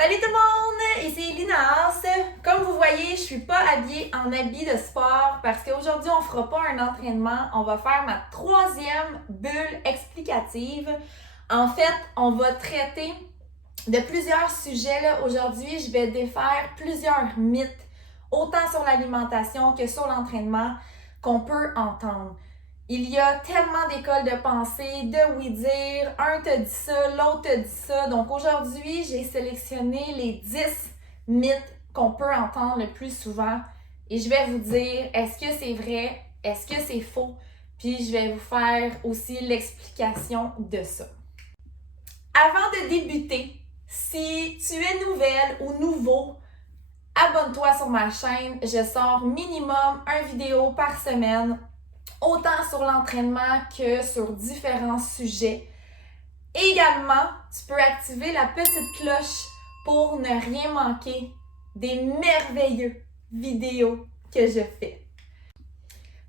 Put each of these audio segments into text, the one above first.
Salut tout le monde, ici Linas. Comme vous voyez, je suis pas habillée en habit de sport parce qu'aujourd'hui on fera pas un entraînement, on va faire ma troisième bulle explicative. En fait, on va traiter de plusieurs sujets là. Aujourd'hui, je vais défaire plusieurs mythes, autant sur l'alimentation que sur l'entraînement, qu'on peut entendre. Il y a tellement d'écoles de pensée, de oui-dire, un te dit ça, l'autre te dit ça. Donc aujourd'hui, j'ai sélectionné les 10 mythes qu'on peut entendre le plus souvent et je vais vous dire est-ce que c'est vrai, est-ce que c'est faux, puis je vais vous faire aussi l'explication de ça. Avant de débuter, si tu es nouvelle ou nouveau, abonne-toi sur ma chaîne. Je sors minimum une vidéo par semaine, autant sur l'entraînement que sur différents sujets. Également, tu peux activer la petite cloche pour ne rien manquer des merveilleuses vidéos que je fais.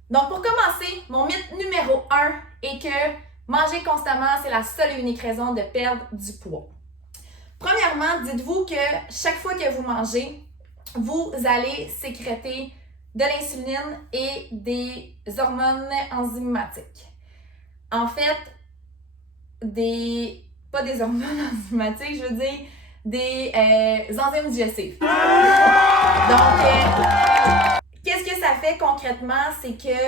Donc pour commencer, mon mythe numéro 1 est que manger constamment, c'est la seule et unique raison de perdre du poids. Premièrement, dites-vous que chaque fois que vous mangez, vous allez sécréter de l'insuline et des hormones enzymatiques. En fait, pas des hormones enzymatiques, je veux dire des enzymes digestives. Donc, qu'est-ce que ça fait concrètement? C'est que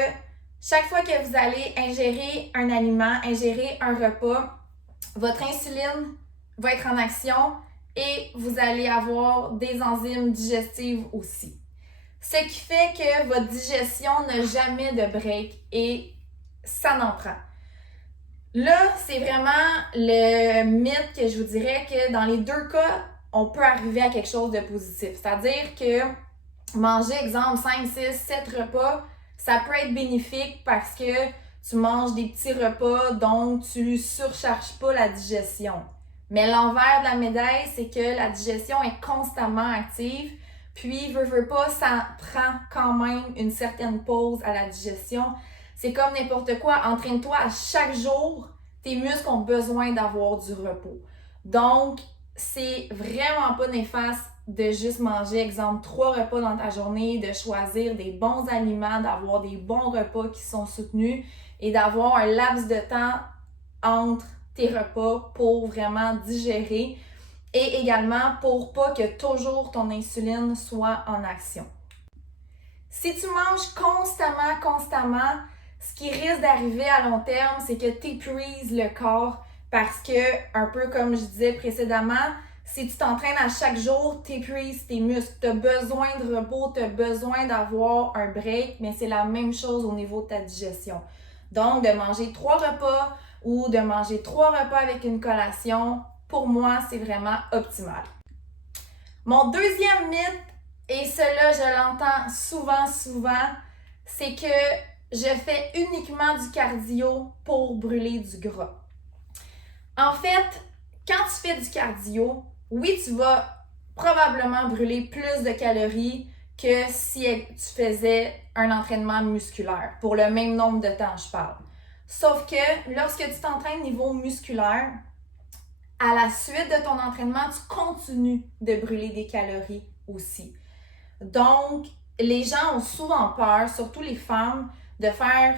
chaque fois que vous allez ingérer un aliment, ingérer un repas, votre insuline va être en action et vous allez avoir des enzymes digestives aussi. Ce qui fait que votre digestion n'a jamais de break et ça n'en prend. Là, c'est vraiment le mythe que je vous dirais que dans les deux cas, on peut arriver à quelque chose de positif. C'est-à-dire que manger, exemple, 5, 6, 7 repas, ça peut être bénéfique parce que tu manges des petits repas, donc tu surcharges pas la digestion. Mais l'envers de la médaille, c'est que la digestion est constamment active. Puis, veux pas, ça prend quand même une certaine pause à la digestion. C'est comme n'importe quoi. Entraîne-toi à chaque jour. Tes muscles ont besoin d'avoir du repos. Donc, c'est vraiment pas néfaste de juste manger, exemple, 3 repas dans ta journée, de choisir des bons aliments, d'avoir des bons repas qui sont soutenus et d'avoir un laps de temps entre tes repas pour vraiment digérer et également pour pas que toujours ton insuline soit en action. Si tu manges constamment, ce qui risque d'arriver à long terme, c'est que tu épuises le corps parce que, un peu comme je disais précédemment, si tu t'entraînes à chaque jour, tu épuises tes muscles. Tu as besoin de repos, tu as besoin d'avoir un break, mais c'est la même chose au niveau de ta digestion. Donc, de manger 3 repas ou de manger 3 repas avec une collation, pour moi, c'est vraiment optimal. Mon deuxième mythe, et cela, je l'entends souvent, c'est que je fais uniquement du cardio pour brûler du gras. En fait, quand tu fais du cardio, oui, tu vas probablement brûler plus de calories que si tu faisais un entraînement musculaire, pour le même nombre de temps, je parle. Sauf que lorsque tu t'entraînes niveau musculaire, à la suite de ton entraînement, tu continues de brûler des calories aussi. Donc, les gens ont souvent peur, surtout les femmes, de faire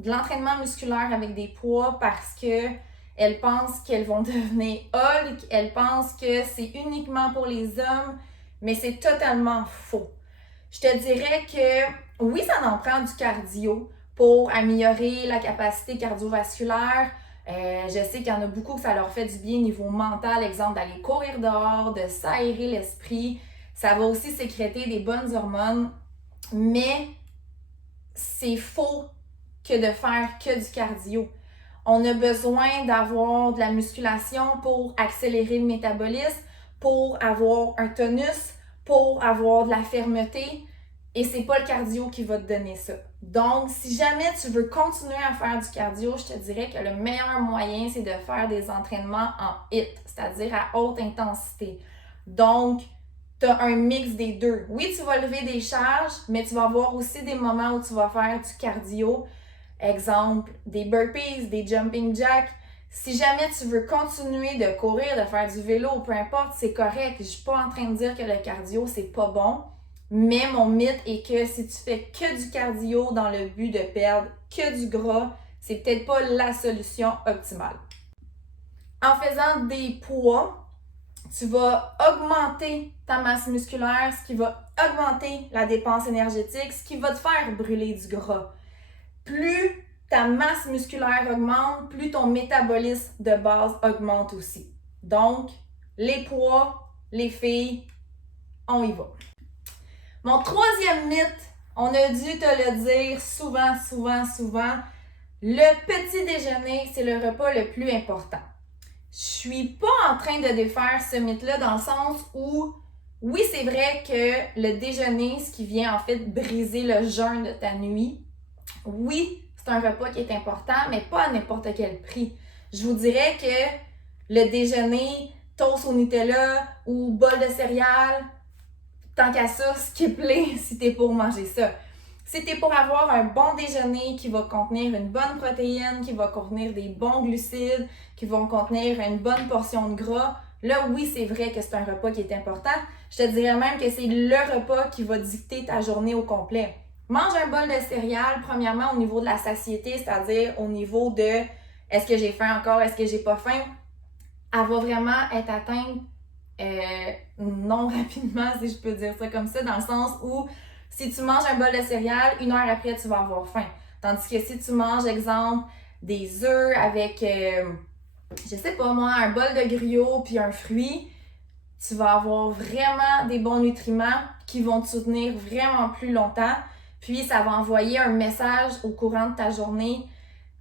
de l'entraînement musculaire avec des poids parce que elles pensent qu'elles vont devenir Hulk, elles pensent que c'est uniquement pour les hommes, mais c'est totalement faux. Je te dirais que oui, ça en prend du cardio pour améliorer la capacité cardiovasculaire. Je sais qu'il y en a beaucoup que ça leur fait du bien au niveau mental, exemple d'aller courir dehors, de s'aérer l'esprit. Ça va aussi sécréter des bonnes hormones, mais c'est faux que de faire que du cardio. On a besoin d'avoir de la musculation pour accélérer le métabolisme, pour avoir un tonus, pour avoir de la fermeté. Et c'est pas le cardio qui va te donner ça. Donc, si jamais tu veux continuer à faire du cardio, je te dirais que le meilleur moyen, c'est de faire des entraînements en HIIT, c'est-à-dire à haute intensité. Donc, tu as un mix des deux. Oui, tu vas lever des charges, mais tu vas avoir aussi des moments où tu vas faire du cardio. Exemple, des burpees, des jumping jacks. Si jamais tu veux continuer de courir, de faire du vélo, peu importe, c'est correct. Je suis pas en train de dire que le cardio, c'est pas bon. Mais mon mythe est que si tu fais que du cardio dans le but de perdre que du gras, c'est peut-être pas la solution optimale. En faisant des poids, tu vas augmenter ta masse musculaire, ce qui va augmenter la dépense énergétique, ce qui va te faire brûler du gras. Plus ta masse musculaire augmente, plus ton métabolisme de base augmente aussi. Donc, les poids, les filles, on y va. Mon troisième mythe, on a dû te le dire souvent, le petit déjeuner, c'est le repas le plus important. Je suis pas en train de défaire ce mythe-là dans le sens où, oui, c'est vrai que le déjeuner, ce qui vient en fait briser le jeûne de ta nuit, oui, c'est un repas qui est important, mais pas à n'importe quel prix. Je vous dirais que le déjeuner, toast au Nutella ou bol de céréales, tant qu'à ça, skip-les si t'es pour manger ça. Si t'es pour avoir un bon déjeuner qui va contenir une bonne protéine, qui va contenir des bons glucides, qui vont contenir une bonne portion de gras, là, oui, c'est vrai que c'est un repas qui est important. Je te dirais même que c'est le repas qui va dicter ta journée au complet. Mange un bol de céréales, premièrement, au niveau de la satiété, c'est-à-dire au niveau de est-ce que j'ai faim encore, est-ce que j'ai pas faim. Elle va vraiment être atteinte non rapidement, si je peux dire ça comme ça, dans le sens où si tu manges un bol de céréales, 1 heure après, tu vas avoir faim. Tandis que si tu manges, exemple, des œufs avec, je sais pas moi, un bol de griot puis un fruit, tu vas avoir vraiment des bons nutriments qui vont te soutenir vraiment plus longtemps. Puis ça va envoyer un message au courant de ta journée.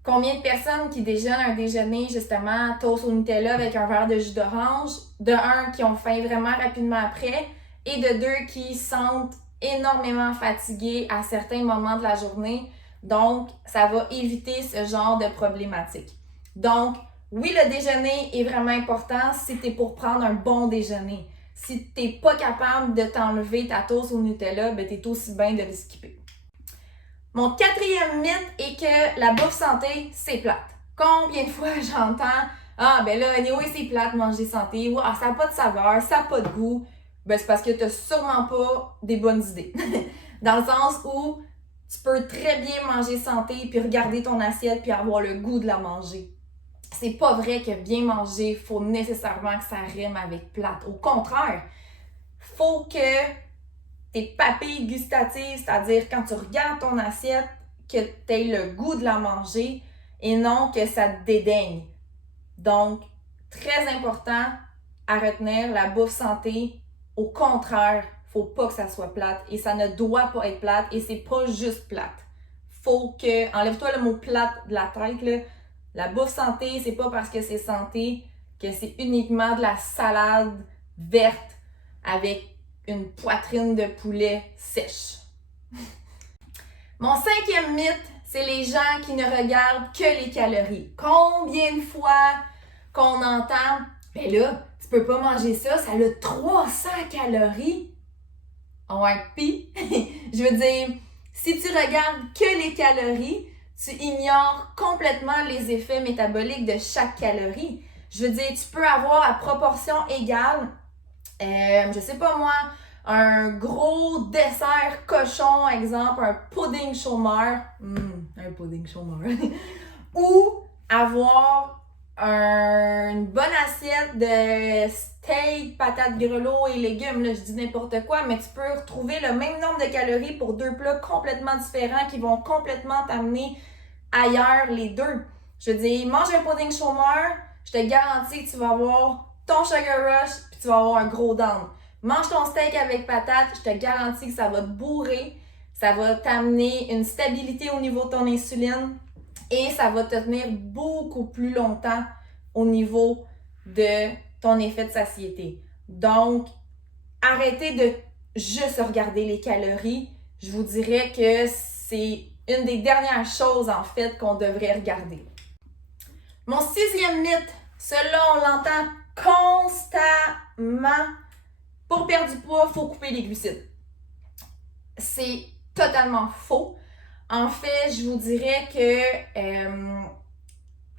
Combien de personnes qui déjeunent un déjeuner, justement, toast au Nutella avec un verre de jus d'orange, de un, qui ont faim vraiment rapidement après, et de deux, qui sentent énormément fatigués à certains moments de la journée. Donc, ça va éviter ce genre de problématique. Donc, oui, le déjeuner est vraiment important si tu es pour prendre un bon déjeuner. Si tu n'es pas capable de t'enlever ta toast au Nutella, ben tu es aussi bien de le skipper. Mon quatrième mythe est que la bouffe santé, c'est plate. Combien de fois j'entends « Ah, ben là, anyway, c'est plate manger santé. Wow, ça n'a pas de saveur, ça n'a pas de goût. » Ben, c'est parce que tu n'as sûrement pas des bonnes idées. Dans le sens où tu peux très bien manger santé, puis regarder ton assiette, puis avoir le goût de la manger. C'est pas vrai que bien manger, il faut nécessairement que ça rime avec plate. Au contraire, faut que tes papilles gustatives, c'est-à-dire quand tu regardes ton assiette, que tu aies le goût de la manger et non que ça te dédaigne. Donc, très important à retenir, la bouffe santé, au contraire, faut pas que ça soit plate et ça ne doit pas être plate et c'est pas juste plate. Faut que, enlève-toi le mot plate de la tête, là. La bouffe santé, c'est pas parce que c'est santé que c'est uniquement de la salade verte avec une poitrine de poulet sèche. Mon cinquième mythe, c'est les gens qui ne regardent que les calories. Combien de fois qu'on entend « Ben là, tu peux pas manger ça, ça a 300 calories. » Ouais, pis, je veux dire, si tu regardes que les calories, tu ignores complètement les effets métaboliques de chaque calorie. Je veux dire, tu peux avoir à proportion égale, je sais pas moi, un gros dessert cochon, exemple, un pudding chômeur, un pudding chômeur, ou avoir une bonne assiette de steak, patates grelots et légumes, là, je dis n'importe quoi, mais tu peux retrouver le même nombre de calories pour deux plats complètement différents qui vont complètement t'amener ailleurs les deux. Je veux dire, mange un pudding chômeur, je te garantis que tu vas avoir ton sugar rush puis tu vas avoir un gros down. Mange ton steak avec patates, je te garantis que ça va te bourrer, ça va t'amener une stabilité au niveau de ton insuline et ça va te tenir beaucoup plus longtemps au niveau de ton effet de satiété. Donc, arrêtez de juste regarder les calories. Je vous dirais que c'est une des dernières choses, en fait, qu'on devrait regarder. Mon sixième mythe, celui-là, on l'entend constamment. Pour perdre du poids, il faut couper les glucides. C'est totalement faux. En fait, je vous dirais que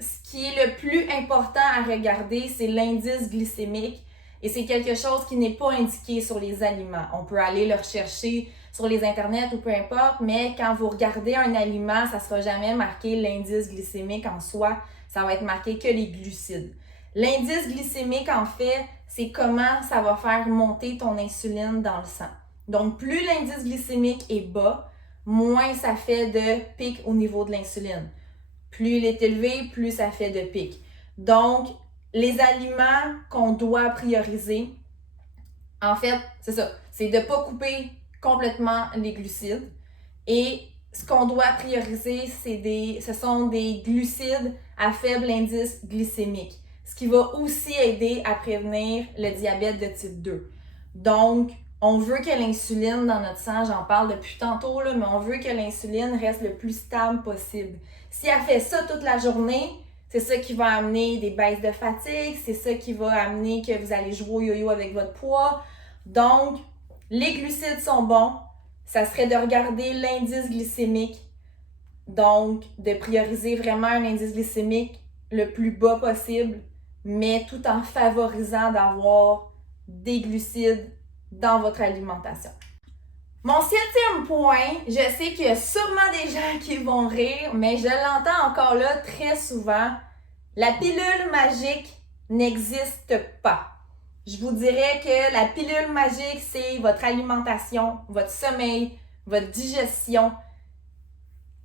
ce qui est le plus important à regarder, c'est l'indice glycémique. Et c'est quelque chose qui n'est pas indiqué sur les aliments. On peut aller le rechercher sur les internets ou peu importe, mais quand vous regardez un aliment, ça ne sera jamais marqué l'indice glycémique en soi, ça va être marqué que les glucides. L'indice glycémique, en fait, c'est comment ça va faire monter ton insuline dans le sang. Donc, plus l'indice glycémique est bas, moins ça fait de pic au niveau de l'insuline. Plus il est élevé, plus ça fait de pic. Donc, les aliments qu'on doit prioriser, en fait, c'est ça, c'est de ne pas couper complètement les glucides. Et ce qu'on doit prioriser, ce sont des glucides à faible indice glycémique, ce qui va aussi aider à prévenir le diabète de type 2. Donc, on veut que l'insuline dans notre sang, j'en parle depuis tantôt, là, mais on veut que l'insuline reste le plus stable possible. Si elle fait ça toute la journée, c'est ça qui va amener des baisses de fatigue, c'est ça qui va amener que vous allez jouer au yo-yo avec votre poids. Donc, les glucides sont bons. Ça serait de regarder l'indice glycémique. Donc, de prioriser vraiment un indice glycémique le plus bas possible, mais tout en favorisant d'avoir des glucides dans votre alimentation. Mon 7e point, je sais qu'il y a sûrement des gens qui vont rire, mais je l'entends encore là très souvent. La pilule magique n'existe pas. Je vous dirais que la pilule magique, c'est votre alimentation, votre sommeil, votre digestion.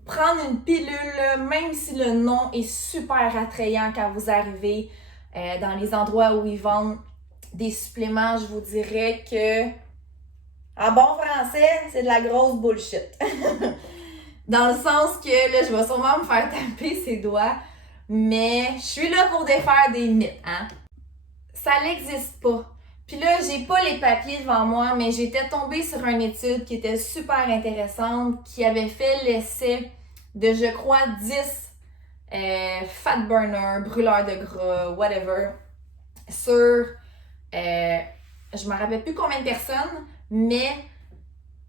Prendre une pilule, même si le nom est super attrayant quand vous arrivez dans les endroits où ils vendent des suppléments, je vous dirais que, en bon français, c'est de la grosse bullshit. Dans le sens que, là, je vais sûrement me faire taper ses doigts, mais je suis là pour défaire des mythes, hein. Ça n'existe pas. Puis là, j'ai pas les papiers devant moi, mais j'étais tombée sur une étude qui était super intéressante, qui avait fait l'essai de, je crois, 10 fat burners, brûleurs de gras, whatever, sur, je me rappelle plus combien de personnes, mais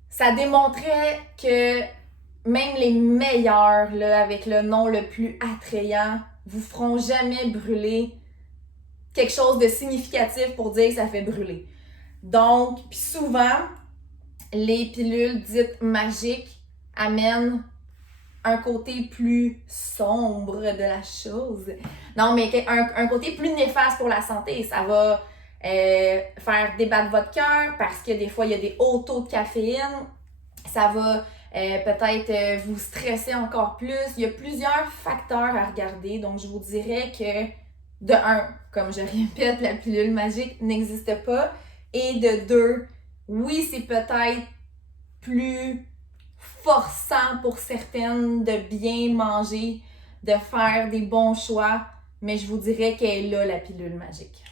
ça démontrait que même les meilleurs, là, avec le nom le plus attrayant, vous feront jamais brûler quelque chose de significatif pour dire que ça fait brûler. Donc, puis souvent, les pilules dites magiques amènent un côté plus sombre de la chose. Non, mais un côté plus néfaste pour la santé. Ça va faire débattre votre cœur parce que des fois, il y a des hauts taux de caféine. Ça va peut-être vous stresser encore plus. Il y a plusieurs facteurs à regarder. Donc, je vous dirais que, de 1, comme je répète, la pilule magique n'existe pas. Et de 2, oui, c'est peut-être plus forçant pour certaines de bien manger, de faire des bons choix, mais je vous dirais qu'elle est là, la pilule magique.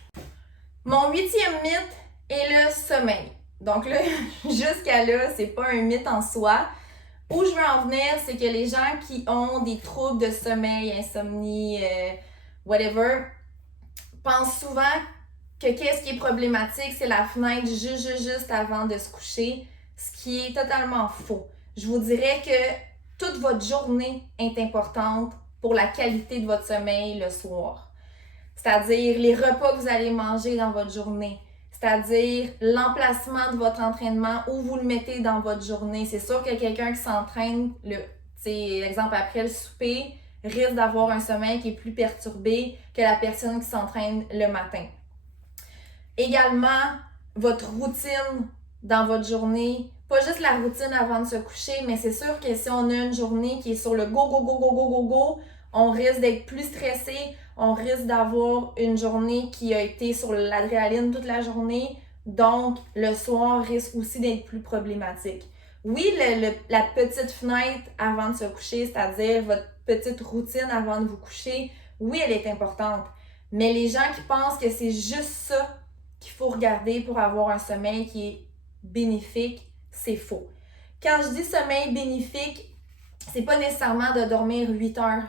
Mon 8e mythe est le sommeil. Donc là, jusqu'à là, c'est pas un mythe en soi. Où je veux en venir, c'est que les gens qui ont des troubles de sommeil, insomnie, whatever, pensent souvent que qu'est-ce qui est problématique, c'est la fenêtre juste avant de se coucher, ce qui est totalement faux. Je vous dirais que toute votre journée est importante pour la qualité de votre sommeil le soir. C'est-à-dire les repas que vous allez manger dans votre journée. C'est-à-dire l'emplacement de votre entraînement, où vous le mettez dans votre journée. C'est sûr que quelqu'un qui s'entraîne, exemple après le souper, risque d'avoir un sommeil qui est plus perturbé que la personne qui s'entraîne le matin. Également, votre routine dans votre journée, pas juste la routine avant de se coucher, mais c'est sûr que si on a une journée qui est sur le go, on risque d'être plus stressé, on risque d'avoir une journée qui a été sur l'adrénaline toute la journée, donc le soir risque aussi d'être plus problématique. Oui, la petite fenêtre avant de se coucher, c'est-à-dire votre petite routine avant de vous coucher, oui, elle est importante. Mais les gens qui pensent que c'est juste ça qu'il faut regarder pour avoir un sommeil qui est bénéfique, c'est faux. Quand je dis sommeil bénéfique, c'est pas nécessairement de dormir 8 heures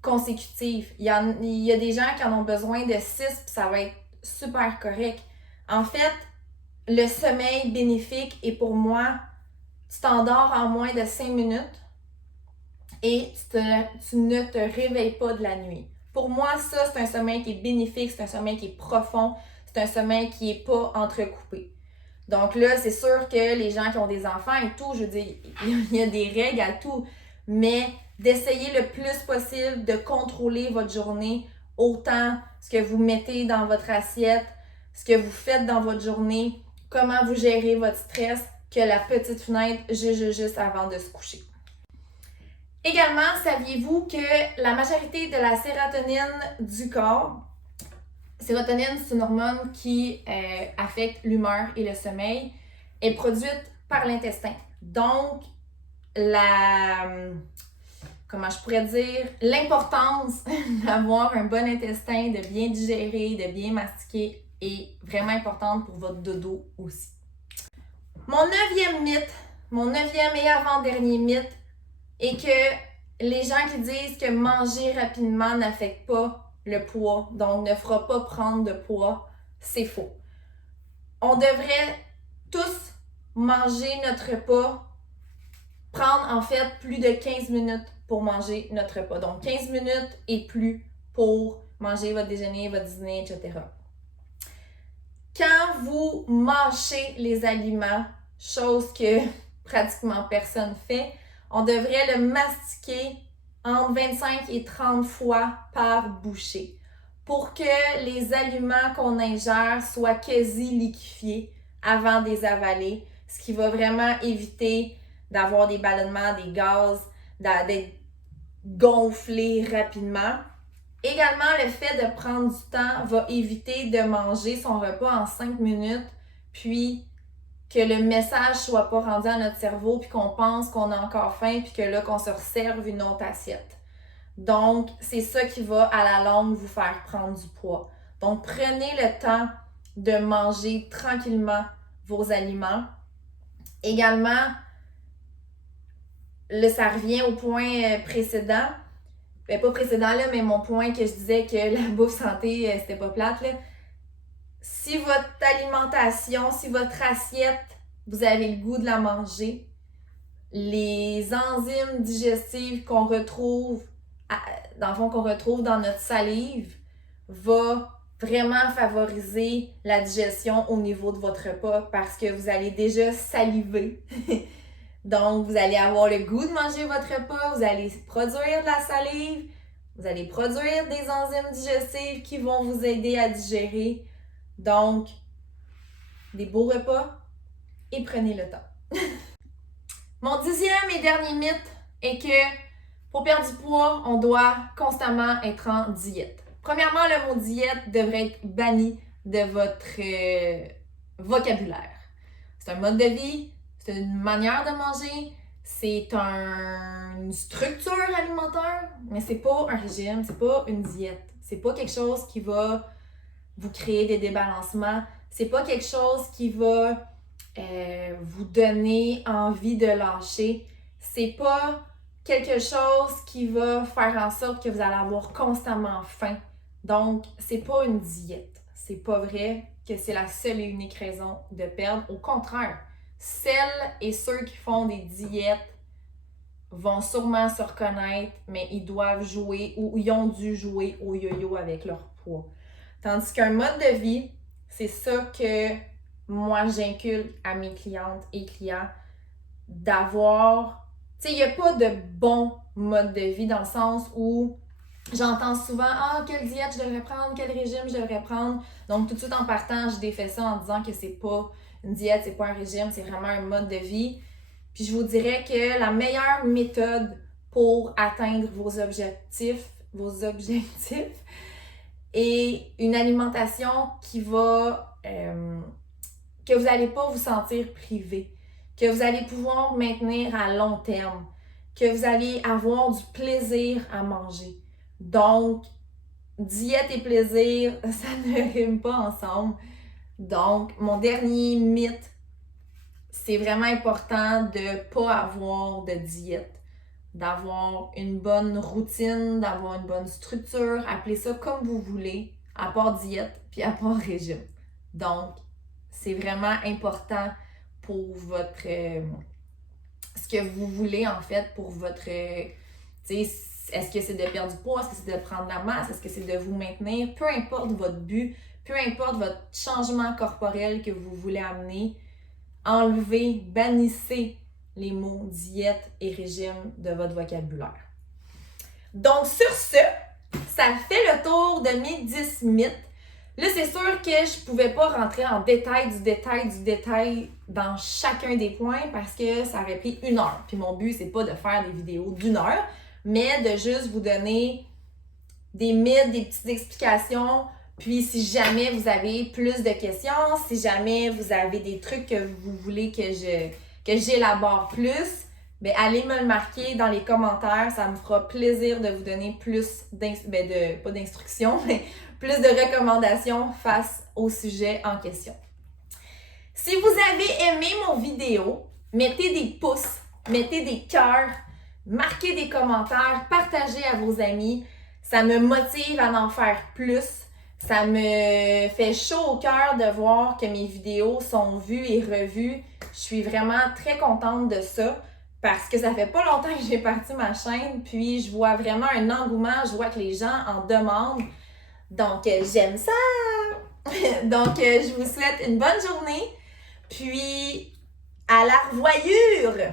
consécutives. Il y a des gens qui en ont besoin de 6, puis ça va être super correct. En fait, le sommeil bénéfique est pour moi, tu t'endors en moins de 5 minutes et tu ne te réveilles pas de la nuit. Pour moi, ça, c'est un sommeil qui est bénéfique, c'est un sommeil qui est profond, c'est un sommeil qui n'est pas entrecoupé. Donc là, c'est sûr que les gens qui ont des enfants et tout, je veux dire, il y a des règles à tout, mais d'essayer le plus possible de contrôler votre journée, autant ce que vous mettez dans votre assiette, ce que vous faites dans votre journée, comment vous gérez votre stress, que la petite fenêtre juste avant de se coucher. Également, saviez-vous que la majorité de la sérotonine du corps, sérotonine, c'est une hormone qui affecte l'humeur et le sommeil, est produite par l'intestin. Donc, l'importance d'avoir un bon intestin, de bien digérer, de bien mastiquer est vraiment importante pour votre dodo aussi. Mon neuvième et avant-dernier mythe est que les gens qui disent que manger rapidement n'affecte pas le poids, donc ne fera pas prendre de poids, c'est faux. On devrait tous manger notre repas, prendre en fait plus de 15 minutes pour manger notre repas. Donc 15 minutes et plus pour manger votre déjeuner, votre dîner, etc. Quand vous mâchez les aliments, chose que pratiquement personne fait, on devrait le mastiquer entre 25 et 30 fois par bouchée pour que les aliments qu'on ingère soient quasi liquéfiés avant de les avaler, ce qui va vraiment éviter d'avoir des ballonnements, des gaz, d'être gonflé rapidement. Également, le fait de prendre du temps va éviter de manger son repas en 5 minutes, puis que le message soit pas rendu à notre cerveau, puis qu'on pense qu'on a encore faim, puis que là, qu'on se resserve une autre assiette. Donc, c'est ça qui va, à la longue, vous faire prendre du poids. Donc, prenez le temps de manger tranquillement vos aliments. Également, là, ça revient au point précédent. Ben, pas précédent, là, mais mon point que je disais que la bouffe santé, c'était pas plate, là. Si votre alimentation, si votre assiette, vous avez le goût de la manger, les enzymes digestives qu'on retrouve, qu'on retrouve dans notre salive, va vraiment favoriser la digestion au niveau de votre repas parce que vous allez déjà saliver. Donc, vous allez avoir le goût de manger votre repas, vous allez produire de la salive, vous allez produire des enzymes digestives qui vont vous aider à digérer. Donc, des beaux repas et prenez le temps. Mon 10e et dernier mythe est que pour perdre du poids, on doit constamment être en diète. Premièrement, le mot diète devrait être banni de votre vocabulaire. C'est un mode de vie, c'est une manière de manger, c'est une structure alimentaire, mais c'est pas un régime, c'est pas une diète. C'est pas quelque chose qui va vous créer des débalancements. C'est pas quelque chose qui va vous donner envie de lâcher. C'est pas quelque chose qui va faire en sorte que vous allez avoir constamment faim. Donc, c'est pas une diète. C'est pas vrai que c'est la seule et unique raison de perdre. Au contraire, celles et ceux qui font des diètes vont sûrement se reconnaître, mais ils doivent jouer ou ils ont dû jouer au yo-yo avec leur poids. Tandis qu'un mode de vie, c'est ça que moi j'inculque à mes clientes et clients, d'avoir... Tu sais, il n'y a pas de bon mode de vie dans le sens où j'entends souvent « Ah, quelle diète je devrais prendre, quel régime je devrais prendre? » Donc tout de suite en partant, je défais ça en disant que c'est pas une diète, c'est pas un régime, c'est vraiment un mode de vie. Puis je vous dirais que la meilleure méthode pour atteindre vos objectifs est une alimentation qui va... que vous n'allez pas vous sentir privé, que vous allez pouvoir maintenir à long terme, que vous allez avoir du plaisir à manger. Donc, diète et plaisir, ça ne rime pas ensemble. Donc, mon dernier mythe, c'est vraiment important de ne pas avoir de diète, d'avoir une bonne routine, d'avoir une bonne structure, appelez ça comme vous voulez, à part diète puis à part régime. Donc, c'est vraiment important pour votre... ce que vous voulez en fait pour votre... tu sais, Est-ce que c'est de perdre du poids? Est-ce que c'est de prendre de la masse? Est-ce que c'est de vous maintenir? Peu importe votre but, peu importe votre changement corporel que vous voulez amener, enlevez, bannissez les mots diète et régime de votre vocabulaire. Donc sur ce, ça fait le tour de mes 10 mythes. Là, c'est sûr que je pouvais pas rentrer en détail dans chacun des points parce que ça aurait pris 1 heure. Puis mon but, c'est pas de faire des vidéos d'1 heure, mais de juste vous donner des mythes, des petites explications. Puis si jamais vous avez plus de questions, si jamais vous avez des trucs que vous voulez que j'élabore plus, ben allez me le marquer dans les commentaires. Ça me fera plaisir de vous donner plus pas d'instructions, mais plus de recommandations face au sujet en question. Si vous avez aimé mon vidéo, mettez des pouces, mettez des cœurs, marquez des commentaires, partagez à vos amis. Ça me motive à en faire plus. Ça me fait chaud au cœur de voir que mes vidéos sont vues et revues. Je suis vraiment très contente de ça parce que ça fait pas longtemps que j'ai parti ma chaîne, puis je vois vraiment un engouement, je vois que les gens en demandent. Donc, j'aime ça! Donc, je vous souhaite une bonne journée, puis à la revoyure!